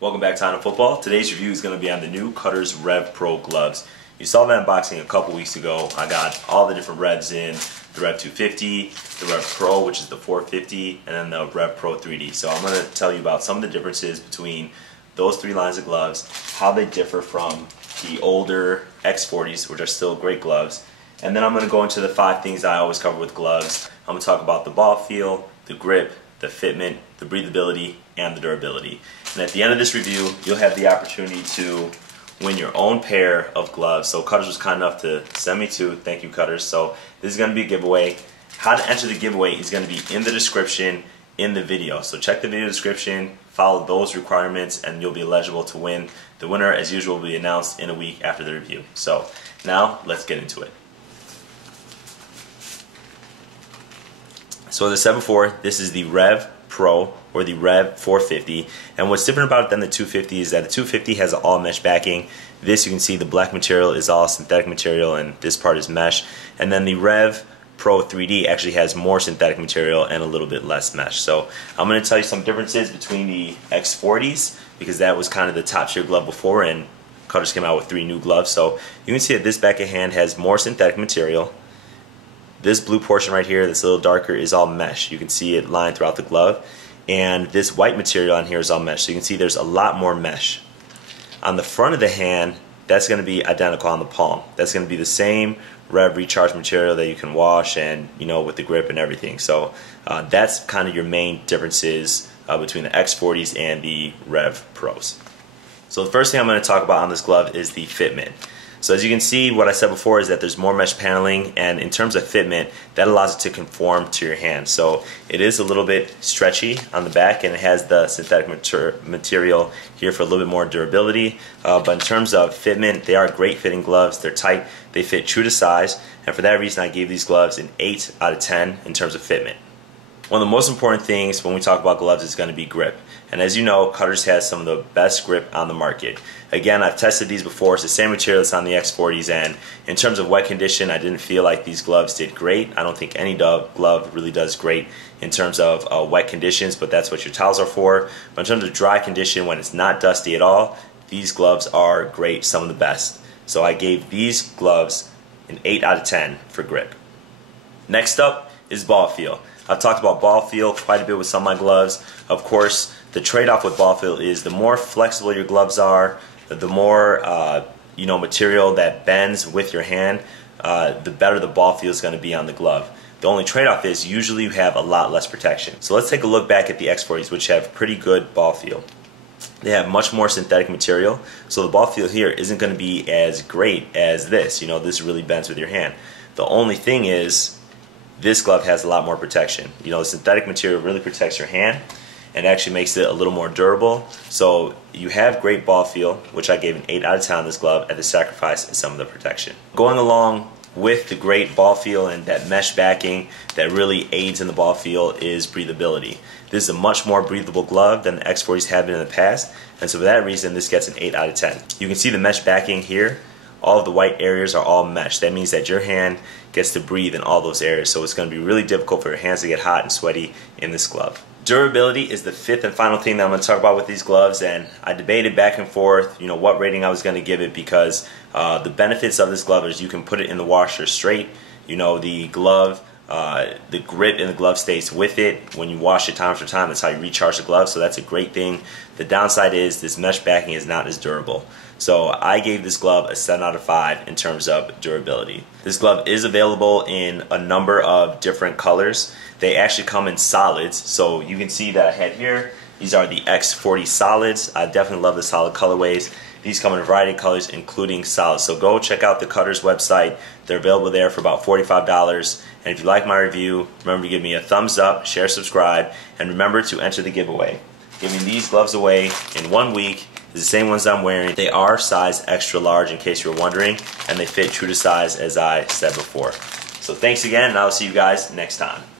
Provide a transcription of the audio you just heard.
Welcome back to On Football. Today's review is going to be on the new Cutters Rev Pro gloves. You saw that unboxing a couple weeks ago. I got all the different Revs in, the Rev 250, the Rev Pro, which is the 450, and then the Rev Pro 3D. So I'm going to tell you about some of the differences between those three lines of gloves, how they differ from the older X40s, which are still great gloves, and then I'm going to go into the 5 things I always cover with gloves. I'm going to talk about the ball feel, the grip, the fitment, the breathability, and the durability. And at the end of this review, you'll have the opportunity to win your own pair of gloves. So Cutters was kind enough to send me 2. Thank you, Cutters. So this is going to be a giveaway. How to enter the giveaway is going to be in the description in the video. So check the video description, follow those requirements, and you'll be eligible to win. The winner, as usual, will be announced in a week after the review. So now let's get into it. So as I said before, this is the Rev Pro or the Rev 450, and what's different about it than the 250 is that the 250 has all mesh backing. This, you can see the black material is all synthetic material and this part is mesh, and then the Rev Pro 3D actually has more synthetic material and a little bit less mesh. So I'm going to tell you some differences between the X40s, because that was kind of the top tier glove before, and Cutters came out with 3 new gloves. So you can see that this back of hand has more synthetic material. This blue portion right here, that's a little darker, is all mesh. You can see it lined throughout the glove. And this white material on here is all mesh. So you can see there's a lot more mesh. On the front of the hand, that's going to be identical on the palm. That's going to be the same Rev recharge material that you can wash and, you know, with the grip and everything. So that's kind of your main differences between the X40s and the Rev Pros. So the first thing I'm going to talk about on this glove is the fitment. So as you can see, what I said before is that there's more mesh paneling, and in terms of fitment, that allows it to conform to your hand. So it is a little bit stretchy on the back, and it has the synthetic material here for a little bit more durability. But in terms of fitment, they are great fitting gloves. They're tight, they fit true to size, and for that reason I gave these gloves an 8 out of 10 in terms of fitment. One of the most important things when we talk about gloves is going to be grip. And as you know, Cutters has some of the best grip on the market. Again, I've tested these before. It's the same material that's on the X40s, and in terms of wet condition, I didn't feel like these gloves did great. I don't think any glove really does great in terms of wet conditions, but that's what your towels are for. But in terms of dry condition, when it's not dusty at all, these gloves are great, some of the best. So I gave these gloves an 8 out of 10 for grip. Next up is ball feel. I've talked about ball feel quite a bit with some of my gloves. Of course, the trade-off with ball feel is the more flexible your gloves are, the more material that bends with your hand, the better the ball feel is going to be on the glove. The only trade-off is usually you have a lot less protection. So let's take a look back at the X40s, which have pretty good ball feel. They have much more synthetic material, so the ball feel here isn't going to be as great as this. You know, this really bends with your hand. The only thing is, this glove has a lot more protection. You know, the synthetic material really protects your hand and actually makes it a little more durable. So you have great ball feel, which I gave an 8 out of 10 on this glove at the sacrifice of some of the protection. Going along with the great ball feel and that mesh backing that really aids in the ball feel is breathability. This is a much more breathable glove than the X40s have been in the past, and so for that reason this gets an 8 out of 10. You can see the mesh backing here. All of the white areas are all mesh. That means that your hand gets to breathe in all those areas, so it's going to be really difficult for your hands to get hot and sweaty in this glove. Durability is the 5th and final thing that I'm going to talk about with these gloves, and I debated back and forth, you know, what rating I was going to give it, because the benefits of this glove is you can put it in the washer straight. You know, the glove, the grip in the glove stays with it when you wash it time after time. That's how you recharge the glove, so that's a great thing. The downside is this mesh backing is not as durable. So I gave this glove a 7 out of 5 in terms of durability. This glove is available in a number of different colors. They actually come in solids, so you can see that I had here, these are the X40 solids. I definitely love the solid colorways. These come in a variety of colors, including solids. So go check out the Cutters website. They're available there for about $45. And if you like my review, remember to give me a thumbs up, share, subscribe, and remember to enter the giveaway. Giving these gloves away in 1 week is the same ones I'm wearing. They are size extra large in case you're wondering, and they fit true to size as I said before. So thanks again, and I'll see you guys next time.